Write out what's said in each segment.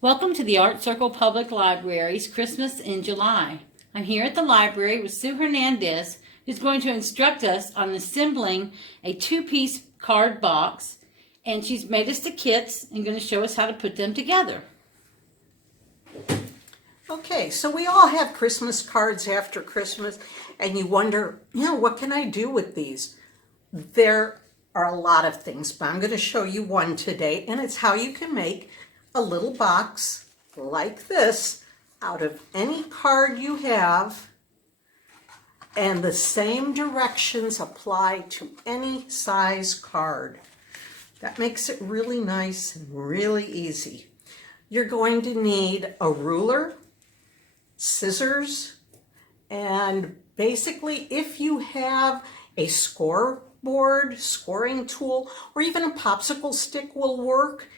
Welcome to the Art Circle Public Library's Christmas in July. I'm here at the library with Sue Hernandez, who's going to instruct us on assembling a two-piece card box, and she's made us the kits and going to show us how to put them together. Okay, so we all have Christmas cards after Christmas, and you wonder, what can I do with these? There are a lot of things, but I'm going to show you one today, and it's how you can make a little box like this out of any card you have, and the same directions apply to any size card. That makes it really nice and really easy. You're going to need a ruler, scissors, and basically if you have a scoreboard, scoring tool, or even a popsicle stick will work,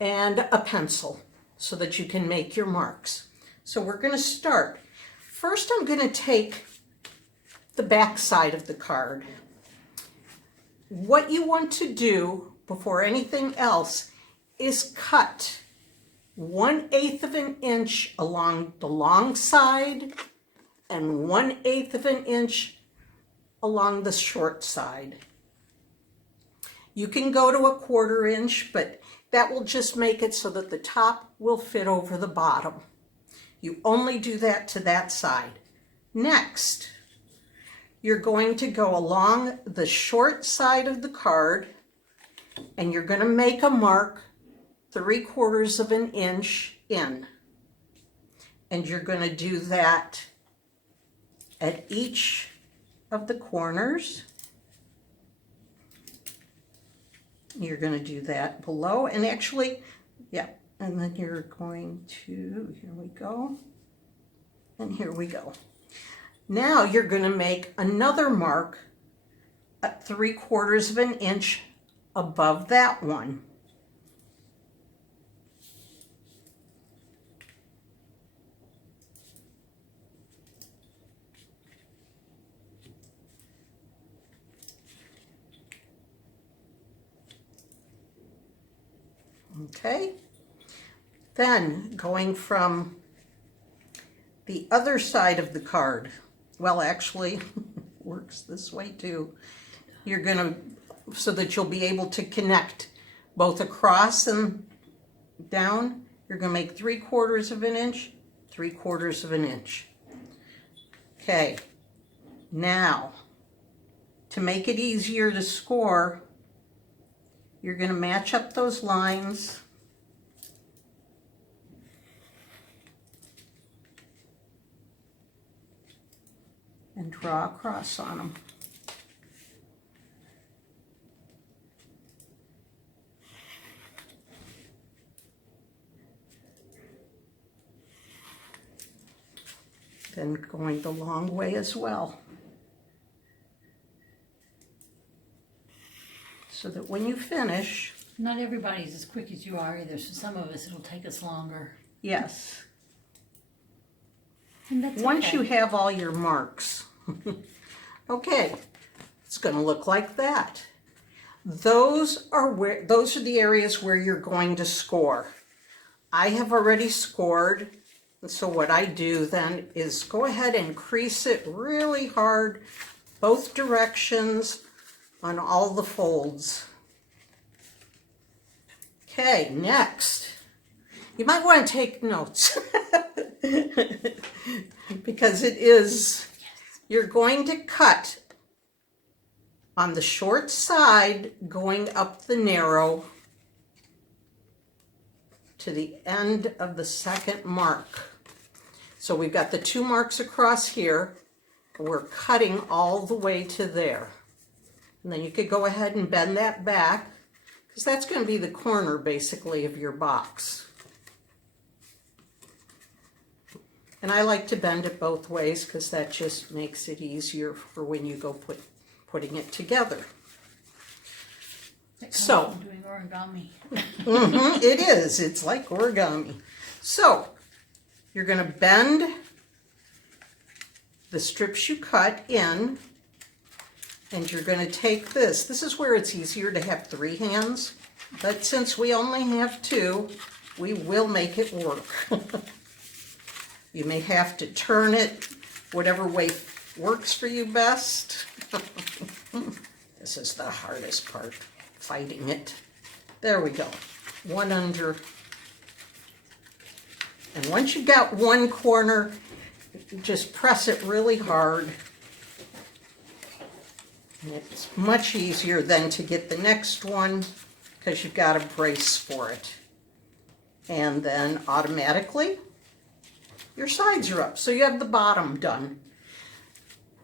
and a pencil so that you can make your marks. So we're going to start. First, I'm going to take the back side of the card. What you want to do before anything else is cut 1/8 of an inch along the long side and 1/8 of an inch along the short side. You can go to 1/4 inch, but that will just make it so that the top will fit over the bottom. You only do that to that side. Next, you're going to go along the short side of the card and you're going to make a mark 3/4 of an inch in. And you're going to do that at each of the corners. You're going to do that below, and actually, and then you're going to, here we go, and here we go. Now you're going to make another mark at 3/4 of an inch above that one. Okay, then going from the other side of the card, well, actually works this way too. You're going to, so that you'll be able to connect both across and down, you're going to make 3/4 of an inch, 3/4 of an inch. Okay, now to make it easier to score, you're going to match up those lines and draw a cross on them. Then going the long way as well, so that when you finish... Not everybody's as quick as you are either, so some of us it'll take us longer. Yes. And that's Once okay. you have all your marks, okay, it's going to look like that. Those are the areas where you're going to score. I have already scored, and so what I do then is go ahead and crease it really hard, both directions on all the folds. Okay, next, you might want to take notes because you're going to cut on the short side going up the narrow to the end of the second mark. So we've got the 2 marks across here, and we're cutting all the way to there. And then you could go ahead and bend that back, because that's going to be the corner basically of your box. And I like to bend it both ways because that just makes it easier for when you go putting it together. So, I'm doing origami. it is. It's like origami. So, you're going to bend the strips you cut in, and you're going to take this. This is where it's easier to have 3 hands, but since we only have 2, we will make it work. You may have to turn it whatever way works for you best. This is the hardest part, fighting it. There we go. One under. And once you've got one corner, just press it really hard. And it's much easier then to get the next one because you've got a brace for it. And then automatically, your sides are up. So you have the bottom done.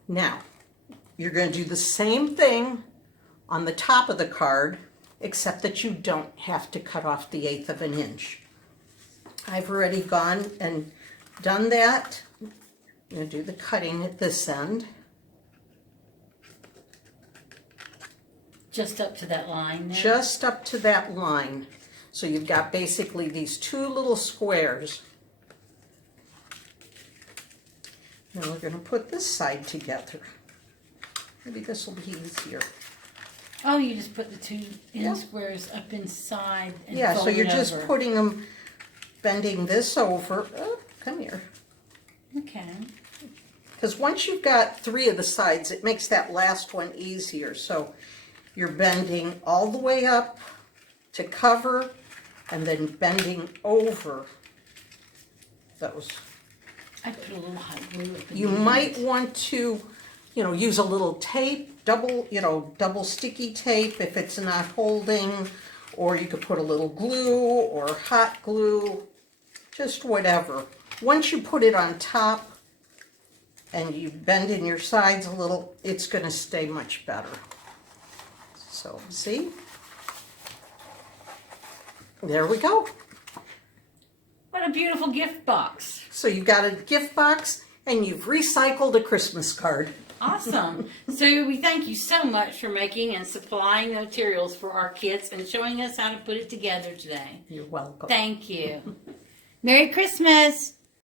Now, you're going to do the same thing on the top of the card, except that you don't have to cut off the 1/8 of an inch. I've already gone and done that. I'm going to do the cutting at this end. Just up to that line there? Just up to that line. So you've got basically these two little squares. Now we're going to put this side together. Maybe this will be easier. Oh, you just put the two Yeah. squares up inside and Yeah, so fold you're it just over. putting them, bending this over. Oh, come here. Okay. Because once you've got 3 of the sides, it makes that last one easier. So you're bending all the way up to cover and then bending over those. I put a little hot glue at the You end. might want to, use a little tape, double sticky tape if it's not holding, or you could put a little glue or hot glue, just whatever. Once you put it on top and you bend in your sides a little, it's going to stay much better. So, see? There we go. What a beautiful gift box. So you've got a gift box and you've recycled a Christmas card. Awesome. So we thank you so much for making and supplying the materials for our kids and showing us how to put it together today. You're welcome. Thank you. Merry Christmas.